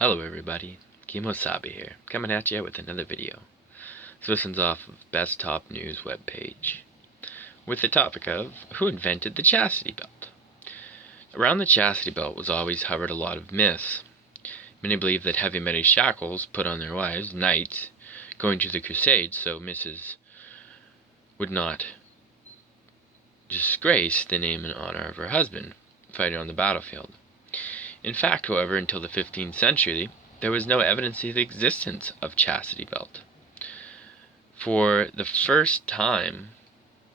Hello everybody, Kemo Sabi here, coming at you with another video. This one's off of besttopnews webpage, with the topic of who invented the chastity belt. Around the chastity belt was always hovered a lot of myths. Many believed that having many shackles put on their wives, knights, going to the crusades so Mrs. would not disgrace the name and honor of her husband fighting on the battlefield. In fact, however, until the 15th century, there was no evidence of the existence of chastity belt. For the first time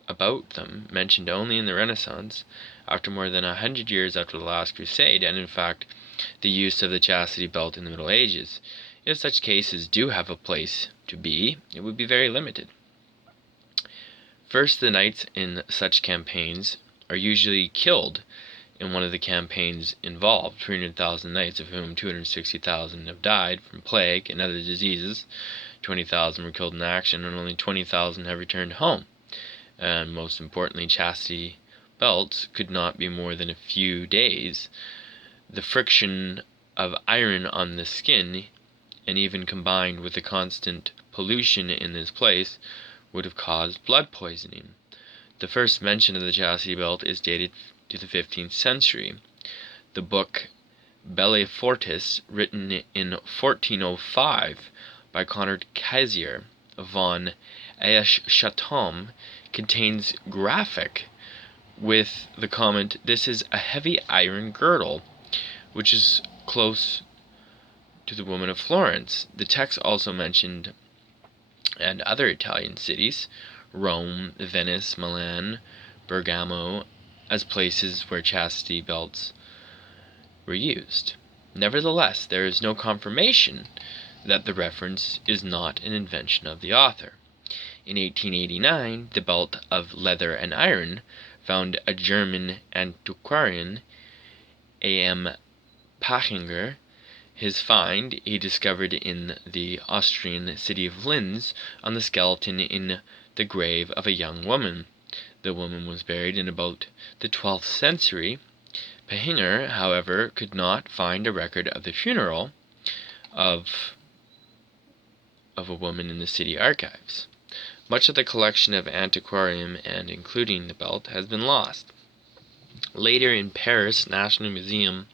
about them, mentioned only in the Renaissance, after more than 100 years after the last crusade, and in fact, the use of the chastity belt in the Middle Ages. If such cases do have a place to be, it would be very limited. First, the knights in such campaigns are usually killed in one of the campaigns involved. 300,000 knights, of whom 260,000 have died from plague and other diseases. 20,000 were killed in action, and only 20,000 have returned home. And most importantly, chastity belts could not be more than a few days. The friction of iron on the skin, and even combined with the constant pollution in this place, would have caused blood poisoning. The first mention of the chastity belt is dated to the 15th century. The book Belli Fortis, written in 1405 by Conrad Kaiser von Aeschytom, contains graphic with the comment, "This is a heavy iron girdle," which is close to the woman of Florence. The text also mentioned and other Italian cities, Rome, Venice, Milan, Bergamo, as places where chastity belts were used. Nevertheless, there is no confirmation that the reference is not an invention of the author. In 1889, the belt of leather and iron found a German antiquarian, A.M. Pachinger. His find he discovered in the Austrian city of Linz on the skeleton in the grave of a young woman. The woman was buried in about the 12th century. Pachinger, however, could not find a record of the funeral of a woman in the city archives. Much of the collection of antiquarium, and including the belt, has been lost. Later in Paris, National Museum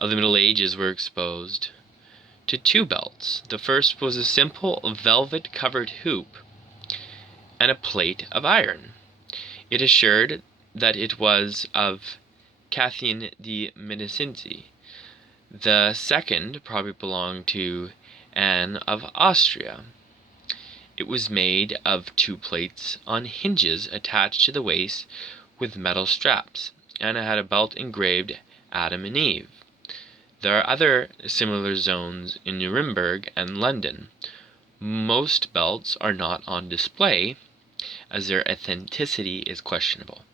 of the Middle Ages were exposed to two belts. The first was a simple velvet-covered hoop and a plate of iron. It assured that it was of Catherine de' Medici. The second probably belonged to Anne of Austria. It was made of two plates on hinges attached to the waist with metal straps, and it had a belt engraved Adam and Eve. There are other similar zones in Nuremberg and London. Most belts are not on display, as their authenticity is questionable.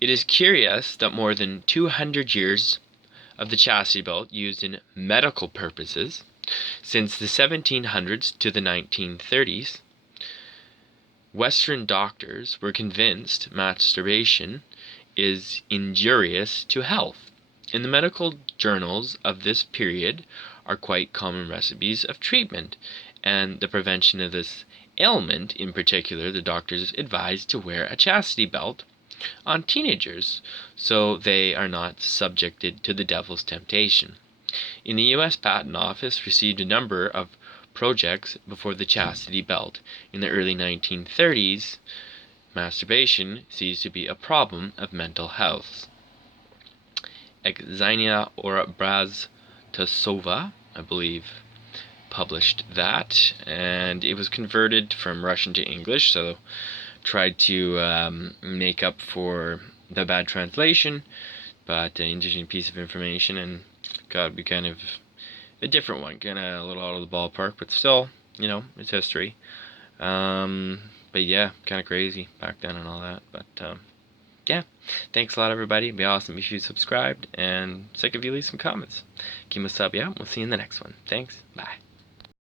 It is curious that more than 200 years of the chastity belt used in medical purposes, since the 1700s to the 1930s, Western doctors were convinced masturbation is injurious to health. In the medical journals of this period are quite common recipes of treatment and the prevention of this ailment. In particular, the doctors advised to wear a chastity belt on teenagers so they are not subjected to the devil's temptation. In the U.S. Patent Office received a number of projects before the chastity belt. In the early 1930s, masturbation ceased to be a problem of mental health. Exania Obraztsova, I believe, published that, and it was converted from Russian to English, so tried to make up for the bad translation, but an interesting piece of information, and got to be kind of a different one, kind of a little out of the ballpark, but still, it's history. But yeah, kind of crazy back then and all that, but yeah, thanks a lot everybody. It'd be awesome if you subscribed, and sick if you leave some comments. Kemo Sabi out. We'll see you in the next one. Thanks. Bye.